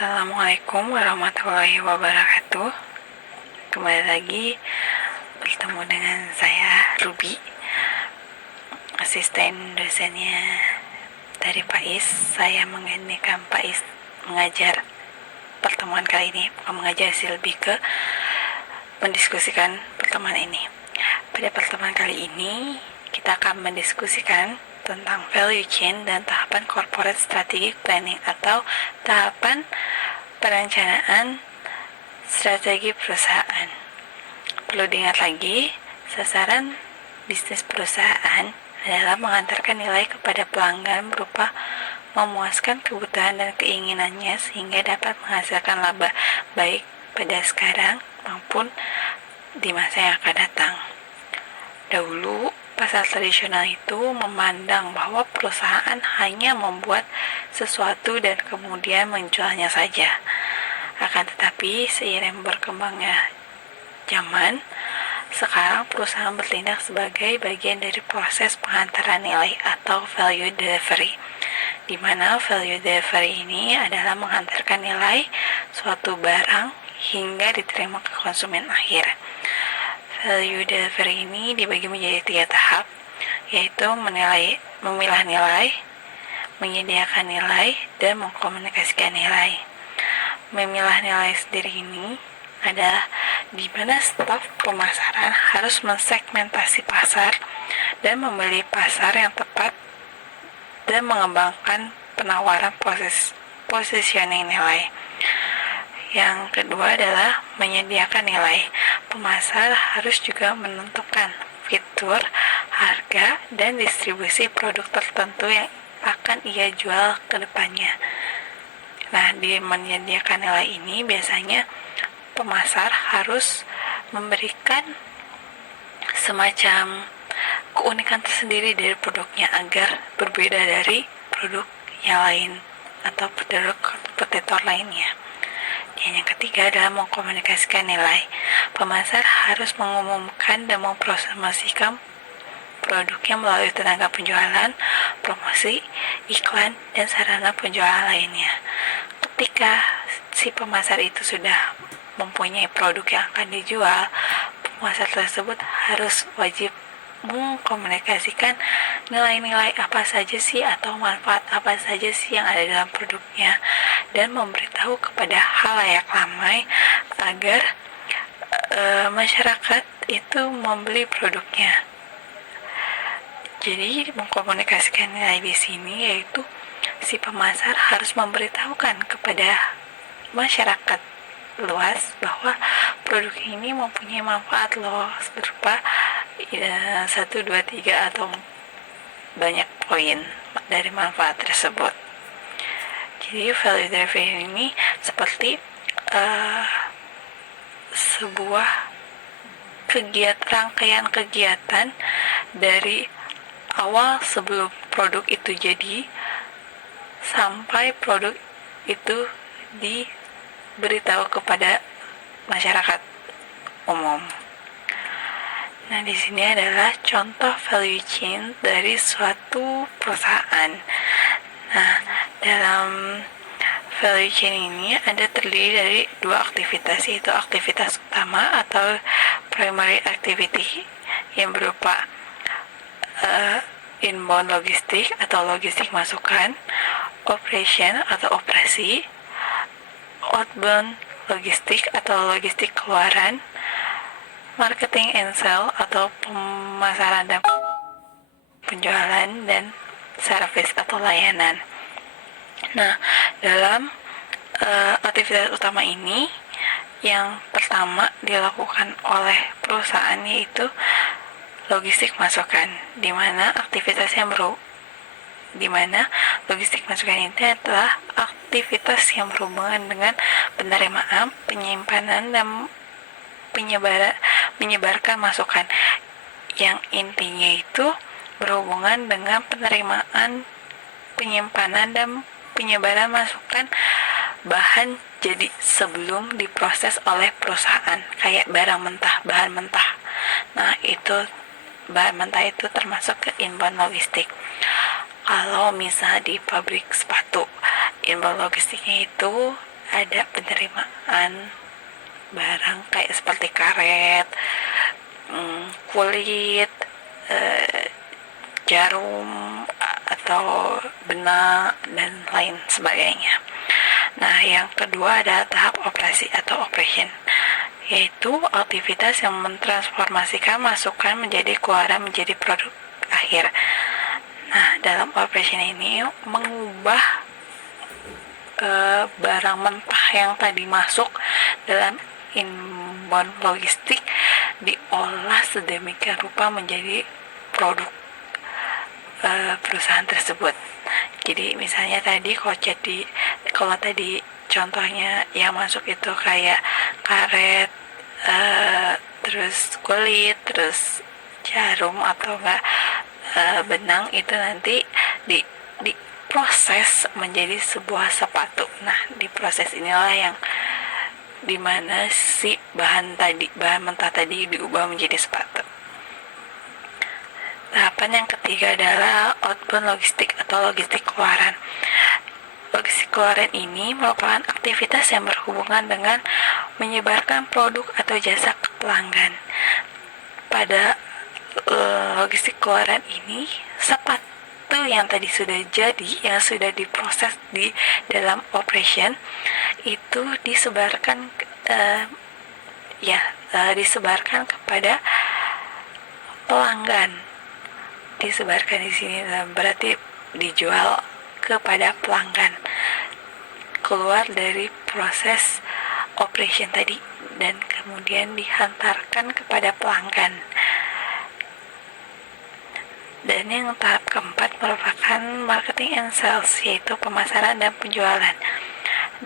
Assalamualaikum warahmatullahi wabarakatuh. Kembali lagi bertemu dengan saya Ruby, asisten dosennya dari Pais. Saya menggantikan Pais mengajar pertemuan kali ini, bukan mengajar sih, lebih ke mendiskusikan pertemuan ini. Pada pertemuan kali ini kita akan mendiskusikan tentang value chain dan tahapan corporate strategic planning atau tahapan perencanaan strategi perusahaan. Perlu diingat lagi, sasaran bisnis perusahaan adalah mengantarkan nilai kepada pelanggan berupa memuaskan kebutuhan dan keinginannya sehingga dapat menghasilkan laba baik pada sekarang maupun di masa yang akan datang. Dahulu, pasar tradisional itu memandang bahwa perusahaan hanya membuat sesuatu dan kemudian menjualnya saja. Akan tetapi, seiring berkembangnya zaman, sekarang perusahaan bertindak sebagai bagian dari proses pengantaran nilai atau value delivery, di mana value delivery ini adalah mengantarkan nilai suatu barang hingga diterima ke konsumen akhir. Value delivery ini dibagi menjadi 3 tahap, yaitu memilah nilai, menyediakan nilai, dan mengkomunikasikan nilai. Memilah nilai sendiri ini adalah di mana staf pemasaran harus mensegmentasi pasar dan memilih pasar yang tepat dan mengembangkan penawaran positioning nilai. Yang kedua adalah menyediakan nilai. Pemasar harus juga menentukan fitur, harga, dan distribusi produk tertentu yang akan ia jual ke depannya. Nah, di menyediakan nilai ini biasanya pemasar harus memberikan semacam keunikan tersendiri dari produknya agar berbeda dari produk yang lain atau produk kompetitor lainnya. Dan yang ketiga adalah mengkomunikasikan nilai. Pemasar harus mengumumkan dan mempromosikan produknya melalui tenaga penjualan, promosi, iklan, dan sarana penjualan lainnya. Ketika si pemasar itu sudah mempunyai produk yang akan dijual, pemasar tersebut harus wajib mengkomunikasikan nilai-nilai apa saja sih atau manfaat apa saja sih yang ada dalam produknya dan memberitahu kepada halayak ramai agar masyarakat itu membeli produknya. Jadi mengkomunikasikan nilai di sini yaitu si pemasar harus memberitahukan kepada masyarakat luas bahwa produk ini mempunyai manfaat loh berupa 1, 2, 3 atau banyak poin dari manfaat tersebut. Jadi value driven ini seperti sebuah rangkaian kegiatan dari awal sebelum produk itu jadi sampai produk itu diberitahu kepada masyarakat umum. Nah, di sini adalah contoh value chain dari suatu perusahaan. Nah, dalam value chain ini ada terdiri dari 2 aktivitas, yaitu aktivitas utama atau primary activity yang berupa inbound logistik atau logistik masukan, operation atau operasi, outbound logistik atau logistik keluaran, marketing and sell atau pemasaran dan penjualan, dan service atau layanan. Nah, dalam aktivitas utama ini yang pertama dilakukan oleh perusahaan yaitu logistik masukan, di mana logistik masukan ini adalah aktivitas yang berhubungan dengan penerimaan, penyimpanan, dan menyebarkan masukan, yang intinya itu berhubungan dengan penerimaan, penyimpanan, dan penyebaran masukan bahan jadi sebelum diproses oleh perusahaan, kayak bahan mentah. Nah, itu bahan mentah itu termasuk ke inbound logistik. Kalau misal di pabrik sepatu, inbound logistiknya itu ada penerimaan barang kayak seperti karet, kulit, jarum atau benang dan lain sebagainya. Nah, yang kedua adalah tahap operasi atau operation, yaitu aktivitas yang mentransformasikan masukan menjadi keluaran menjadi produk akhir. Nah, dalam operation ini mengubah barang mentah yang tadi masuk dalam inbound logistik diolah sedemikian rupa menjadi produk perusahaan tersebut. Jadi misalnya tadi kalau tadi contohnya yang masuk itu kayak karet, terus kulit, terus jarum atau enggak benang, itu nanti diproses menjadi sebuah sepatu. Nah, di proses inilah yang dimana si bahan mentah tadi diubah menjadi sepatu. Tahapan yang ketiga adalah outbound logistik atau logistik keluaran. Logistik keluaran ini merupakan aktivitas yang berhubungan dengan menyebarkan produk atau jasa ke pelanggan. Pada logistik keluaran ini, sepatu yang tadi sudah jadi, yang sudah diproses di dalam operation, itu disebarkan disebarkan kepada pelanggan. Disebarkan di sini berarti dijual kepada pelanggan, keluar dari proses operation tadi dan kemudian dihantarkan kepada pelanggan. Dan yang tahap keempat merupakan marketing and sales, yaitu pemasaran dan penjualan.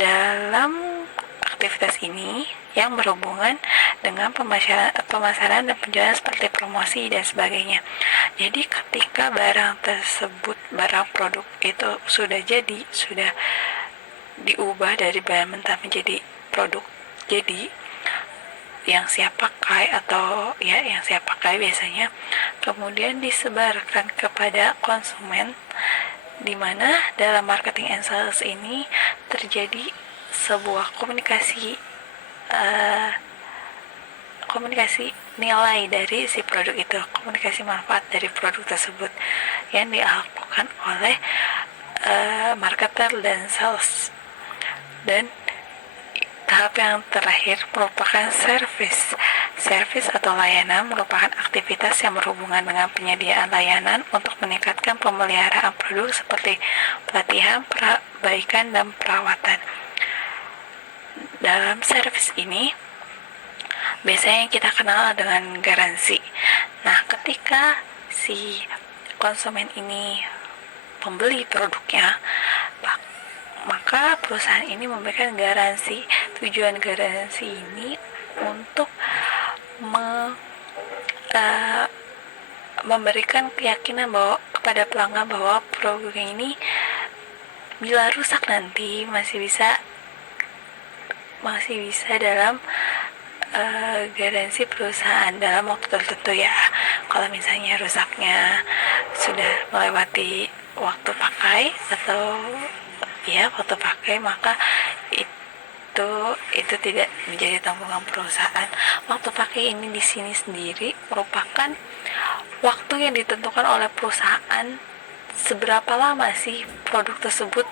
Dalam aktivitas ini yang berhubungan dengan pemasaran dan penjualan seperti promosi dan sebagainya. Jadi ketika barang produk itu sudah jadi, sudah diubah dari barang mentah menjadi produk jadi yang siap pakai biasanya, kemudian disebarkan kepada konsumen, di mana dalam marketing and sales ini terjadi sebuah komunikasi nilai dari si produk itu, komunikasi manfaat dari produk tersebut yang dilakukan oleh marketer dan sales. Dan tahap yang terakhir merupakan service atau layanan, merupakan aktivitas yang berhubungan dengan penyediaan layanan untuk meningkatkan pemeliharaan produk seperti pelatihan, perbaikan, dan perawatan. Dalam service ini biasanya kita kenal dengan garansi. Nah, ketika si konsumen ini membeli produknya, maka perusahaan ini memberikan garansi. Tujuan garansi ini untuk memberikan keyakinan kepada pelanggan bahwa produk ini bila rusak nanti masih bisa dalam garansi perusahaan dalam waktu tertentu ya. Kalau misalnya rusaknya sudah melewati waktu pakai maka itu tidak menjadi tanggungan perusahaan. Waktu pakai ini di sini sendiri merupakan waktu yang ditentukan oleh perusahaan, seberapa lama sih produk tersebut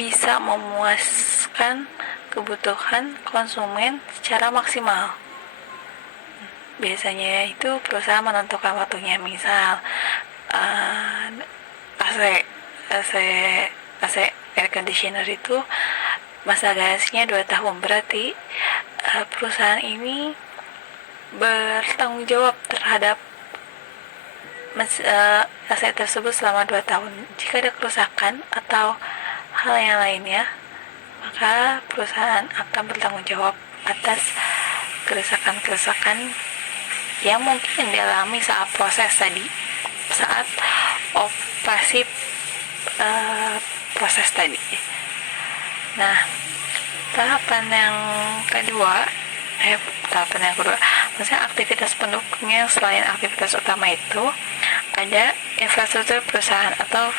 bisa memuaskan kebutuhan konsumen secara maksimal. Biasanya itu perusahaan menentukan waktunya, misal AC air conditioner itu masa garansinya 2 tahun, berarti perusahaan ini bertanggung jawab terhadap AC tersebut selama 2 tahun. Jika ada kerusakan atau hal yang lainnya, maka perusahaan akan bertanggung jawab atas kerusakan yang mungkin dialami saat operasi proses tadi. Nah, tahapan yang kedua, maksudnya aktivitas pendukungnya selain aktivitas utama itu ada infrastruktur perusahaan atau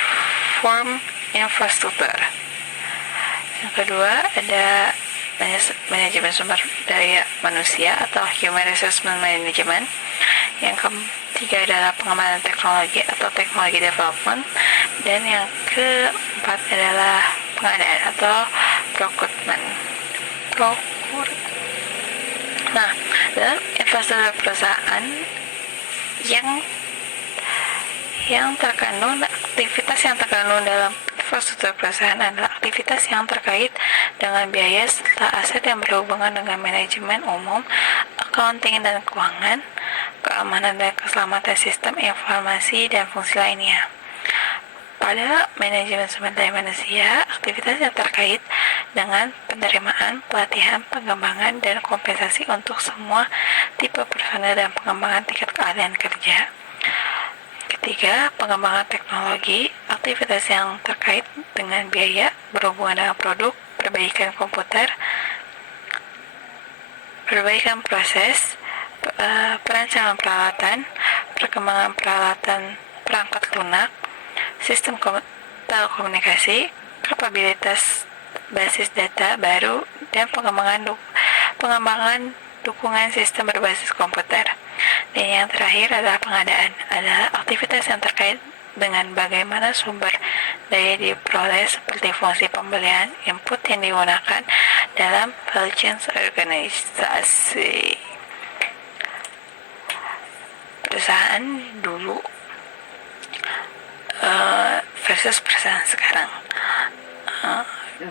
form infrastruktur. Yang kedua ada manajemen sumber daya manusia atau human resource management. Yang ketiga adalah pengembangan teknologi atau technology development. Dan yang keempat adalah pengadaan atau procurement. Nah, dalam infrastruktur perusahaan yang terkandung aktivitas yang terkandung dalam infrastruktur perusahaan adalah aktivitas yang terkait dengan biaya serta aset yang berhubungan dengan manajemen umum, accounting dan keuangan, keamanan dan keselamatan sistem informasi dan fungsi lainnya. Pada manajemen sumber daya manusia, aktivitas yang terkait dengan penerimaan, pelatihan, pengembangan, dan kompensasi untuk semua tipe personel dan pengembangan tingkat keahlian kerja. Ketiga, pengembangan teknologi, aktivitas yang terkait dengan biaya berhubungan dengan produk, perbaikan komputer, perbaikan proses, perancangan peralatan, perkembangan peralatan perangkat lunak, sistem telekomunikasi, kapabilitas basis data baru, dan pengembangan dukungan sistem berbasis komputer. Dan yang terakhir adalah pengadaan, adalah aktivitas yang terkait dengan bagaimana sumber daya diperoleh seperti fungsi pembelian, input yang digunakan dalam value chain organisasi. Perusahaan dulu versus perusahaan sekarang.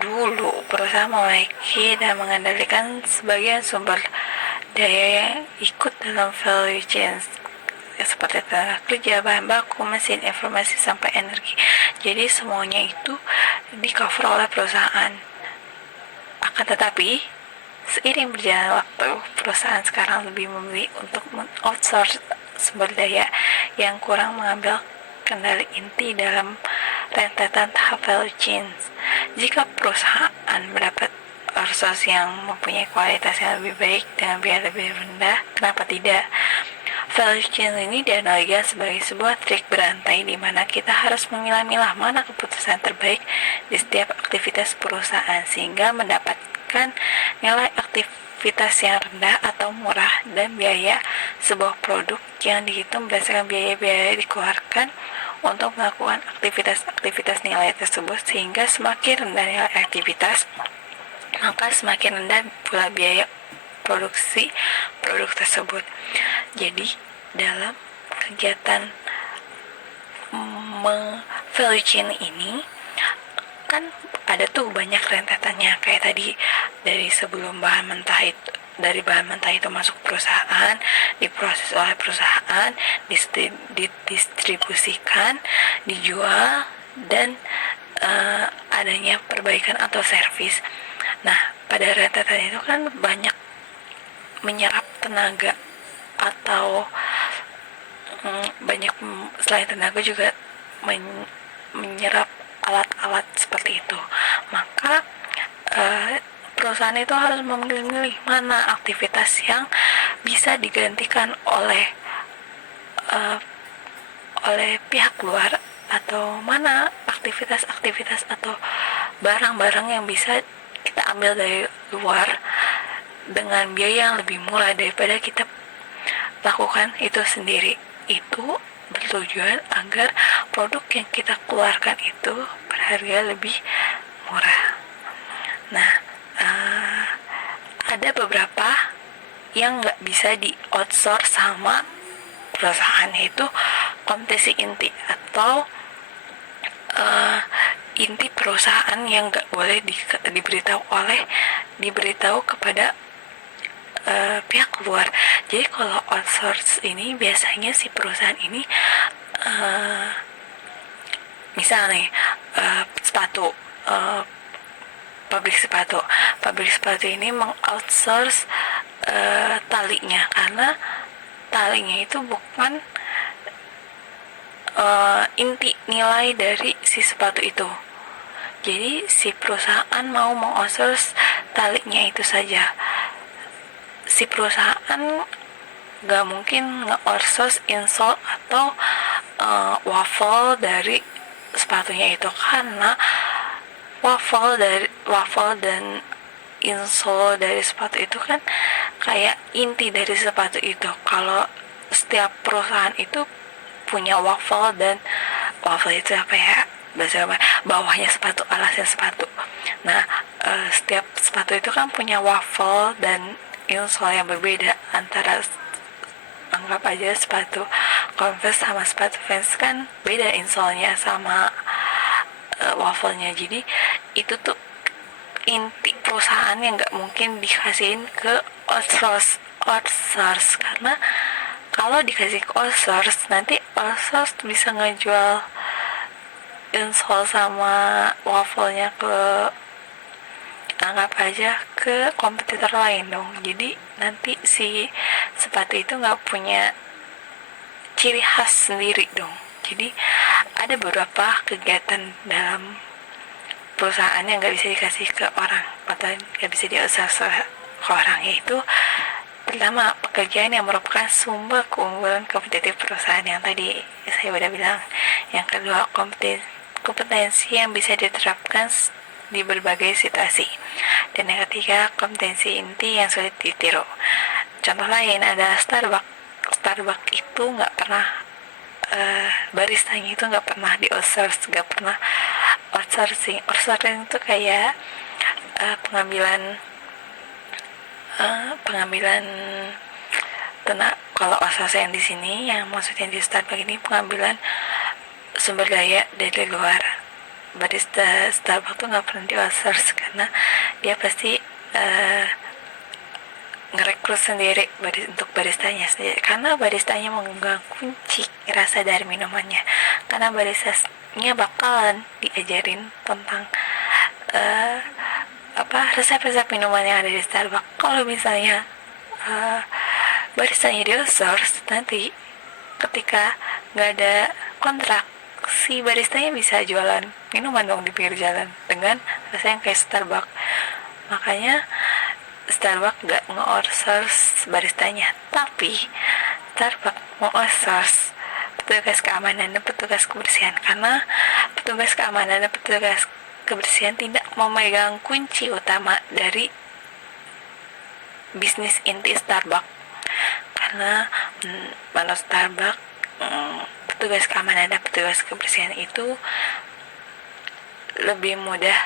Dulu perusahaan memiliki dan mengendalikan sebagian sumber daya yang ikut dalam value chain seperti tenaga kerja, bahan baku, mesin, informasi sampai energi. Jadi semuanya itu di cover oleh perusahaan. Akan tetapi seiring berjalan waktu, perusahaan sekarang lebih memilih untuk outsource sumber daya yang kurang mengambil kendali inti dalam rentetan tahap value chains. Jika perusahaan mendapat outsource yang mempunyai kualitas yang lebih baik dengan biaya lebih rendah, kenapa tidak? Value chain ini dianalogikan sebagai sebuah trik berantai di mana kita harus memilah-milah mana keputusan terbaik di setiap aktivitas perusahaan sehingga mendapatkan nilai aktivitas yang rendah atau murah dan biaya sebuah produk yang dihitung berdasarkan biaya-biaya dikeluarkan untuk melakukan aktivitas nilai tersebut, sehingga semakin rendah nilai aktivitas maka semakin rendah pula biaya produksi produk tersebut. Jadi dalam kegiatan value chain ini kan ada tuh banyak rentetannya, kayak tadi dari sebelum bahan mentah itu masuk perusahaan, diproses oleh perusahaan, didistribusikan, dijual, dan adanya perbaikan atau servis. Nah, pada rentetan itu kan banyak menyerap tenaga atau banyak selain tenaga juga menyerap alat-alat seperti itu. Maka perusahaan itu harus memilih mana aktivitas yang bisa digantikan oleh pihak luar, atau mana aktivitas atau barang-barang yang bisa kita ambil dari luar dengan biaya yang lebih murah daripada kita lakukan itu sendiri. Itu bertujuan agar produk yang kita keluarkan itu berharga lebih murah. Nah, ada beberapa yang nggak bisa di outsource sama perusahaan, yaitu kompetensi inti atau inti perusahaan yang nggak boleh diberitahu kepada pihak luar. Jadi kalau outsource ini biasanya si perusahaan ini misal nih sepatu, pabrik sepatu ini mengoutsource talinya, karena talinya itu bukan inti nilai dari si sepatu itu. Jadi si perusahaan mau mengoutsource talinya itu saja. Si perusahaan gak mungkin nge-outsource insole atau waffle dari sepatunya itu, karena waffle waffle dan insole dari sepatu itu kan kayak inti dari sepatu itu. Kalau setiap perusahaan itu punya waffle, dan waffle itu apa ya, bahasa apa, bawahnya sepatu, alasnya sepatu. Nah, setiap sepatu itu kan punya waffle dan insole yang berbeda. Antara, anggap aja sepatu Converse sama sepatu Vans kan beda insolnya sama waffle-nya. Jadi itu tuh inti perusahaan yang nggak mungkin dikasihin ke outsource, karena kalau dikasih ke outsource, nanti outsource bisa ngejual insole sama waffle-nya ke, anggap aja, ke kompetitor lain dong. Jadi nanti si sepatu itu nggak punya ciri khas sendiri dong. Jadi ada beberapa kegiatan dalam perusahaan yang nggak bisa dikasih ke orang atau nggak bisa di-outsource ke orang, yaitu pertama, pekerjaan yang merupakan sumber keunggulan kompetitif perusahaan yang tadi saya udah bilang. Yang kedua, kompetensi yang bisa diterapkan di berbagai situasi. Dan yang ketiga, kompetensi inti yang sulit ditiru. Contoh lain adalah Starbucks itu nggak pernah baristanya itu nggak pernah di outsource, nggak pernah outsourcing itu kayak pengambilan kalau outsourcing di sini yang maksudnya di Starbucks ini pengambilan sumber daya dari luar. Barista Starbucks tuh nggak pernah di outsource, karena dia pasti ngerekrut sendiri untuk baristanya sendiri, karena baristanya memegang kunci rasa dari minumannya, karena baristanya bakalan diajarin tentang resep-resep minuman yang ada di Starbucks. Kalau misalnya baristanya di outsource, nanti ketika nggak ada kontrak, si baristanya bisa jualan minuman dong di pinggir jalan dengan rasa yang kayak Starbucks. Makanya Starbucks nggak nge-outsource baristanya, tapi Starbucks nge-outsource petugas keamanan dan petugas kebersihan, karena petugas keamanan dan petugas kebersihan tidak memegang kunci utama dari bisnis inti Starbucks. Karena menurut Starbucks, petugas keamanan dan petugas kebersihan itu lebih murah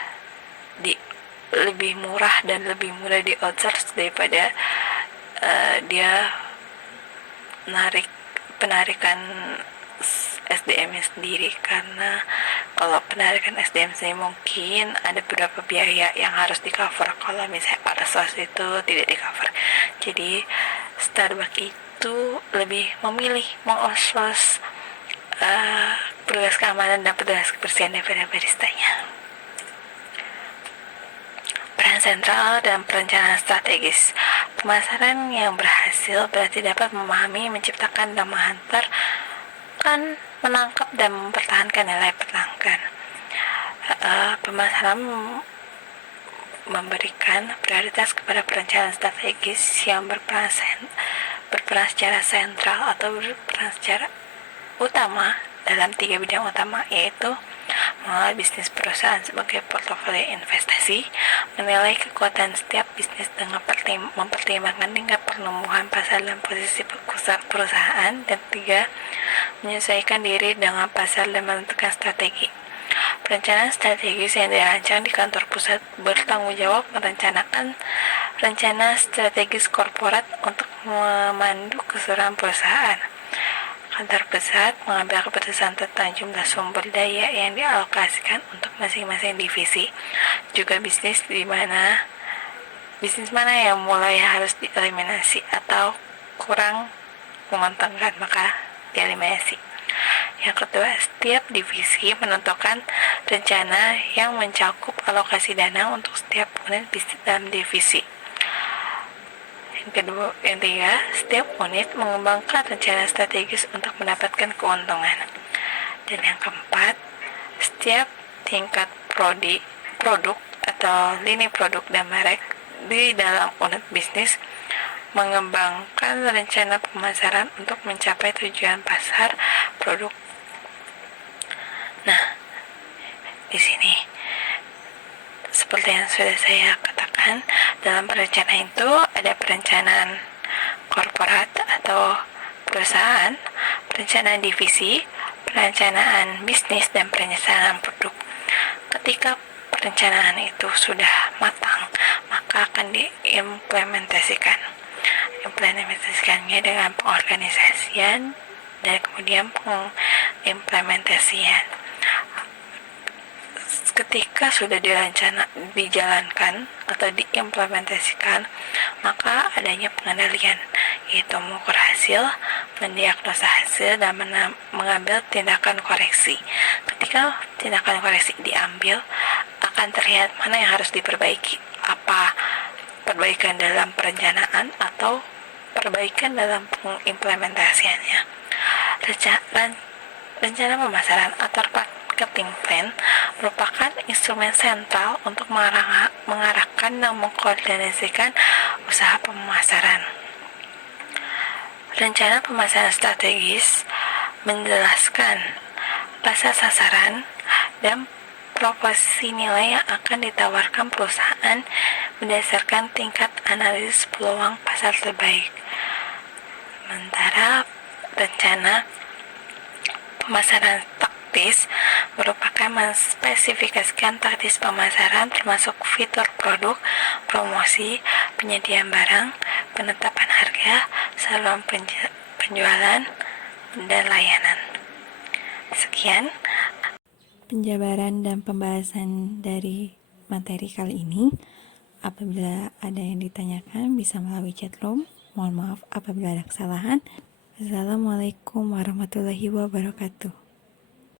dan lebih mudah di outsource daripada dia penarikan SDM-nya sendiri. Karena kalau penarikan SDM sendiri mungkin ada beberapa biaya yang harus di cover, kalau misalnya outsource itu tidak di cover. Jadi Starbucks itu lebih memilih meng-outsource petugas keamanan dan petugas kebersihan daripada baristanya. Peran sentral dalam perencanaan strategis. Pemasaran yang berhasil berarti dapat memahami, menciptakan, dan menghantarkan, menangkap, dan mempertahankan nilai pelanggan. Pemasaran memberikan prioritas kepada perencanaan strategis yang berperan secara sentral atau berperan secara utama dalam 3 bidang utama, yaitu mengelola bisnis perusahaan sebagai portofolio investasi, menilai kekuatan setiap bisnis dengan mempertimbangkan tingkat pertumbuhan pasar dan posisi perusahaan, dan 3, menyesuaikan diri dengan pasar dan menentukan strategi. Perencanaan strategis yang dirancang di kantor pusat bertanggung jawab merencanakan rencana strategis korporat untuk memandu keseluruhan perusahaan. Kantor pusat mengambil keputusan tentang jumlah sumber daya yang dialokasikan untuk masing-masing divisi. Juga bisnis mana yang mulai harus dieliminasi atau kurang menguntungkan, maka dieliminasi. Yang kedua, setiap divisi menentukan rencana yang mencakup alokasi dana untuk setiap unit bisnis dalam divisi. Yang tiga, setiap unit mengembangkan rencana strategis untuk mendapatkan keuntungan. Dan yang keempat, setiap tingkat produk atau lini produk dan merek di dalam unit bisnis mengembangkan rencana pemasaran untuk mencapai tujuan pasar produk. Nah, di sini seperti yang sudah saya katakan, dalam perencanaan itu ada perencanaan korporat atau perusahaan, perencanaan divisi, perencanaan bisnis, dan perencanaan produk. Ketika perencanaan itu sudah matang, maka akan implementasikannya dengan pengorganisasian dan kemudian pengimplementasian. Ketika sudah dijalankan atau diimplementasikan, maka adanya pengendalian, yaitu mengukur hasil, mendiagnosa hasil, dan mengambil tindakan koreksi. Ketika tindakan koreksi diambil, akan terlihat mana yang harus diperbaiki, apa perbaikan dalam perencanaan atau perbaikan dalam pengimplementasiannya. Rencana pemasaran atau marketing plan merupakan instrumen sentral untuk mengarahkan dan mengkoordinasikan usaha pemasaran. Rencana pemasaran strategis menjelaskan pasar sasaran dan proporsi nilai yang akan ditawarkan perusahaan berdasarkan tingkat analisis peluang pasar terbaik. Sementara rencana pemasaran taktis merupakan menspesifikasikan taktis pemasaran termasuk fitur produk, promosi, penyediaan barang, penetapan harga, saluran penjualan, dan layanan. Sekian penjabaran dan pembahasan dari materi kali ini. Apabila ada yang ditanyakan bisa melalui chat room. Mohon maaf apabila ada kesalahan. Assalamualaikum warahmatullahi wabarakatuh.